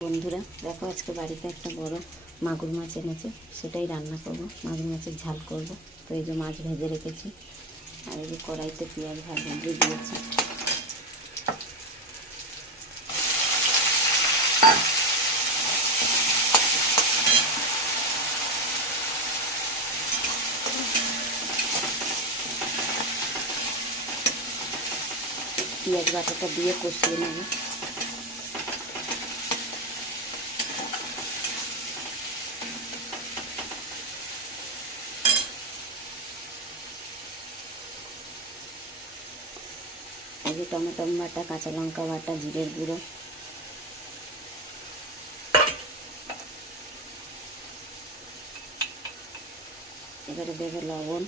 বন্ধুরা দেখো, আজকে বাড়িতে একটা বড় মাগুর মাছ এনেছে, সেটাই রান্না করব। মাগুর মাছের ঝাল করব। তো এই যে মাছ ভেজে রেখেছি, আর এই যে কড়াইতে পেঁয়াজ ভাজা দিয়ে দিয়েছি। পেঁয়াজ বাটাটা দিয়ে কষিয়ে নেব। এই যে টমেটো বাটা, কাঁচা লঙ্কা বাটা, জিরের গুঁড়ো, এবারে দেবো লবণ,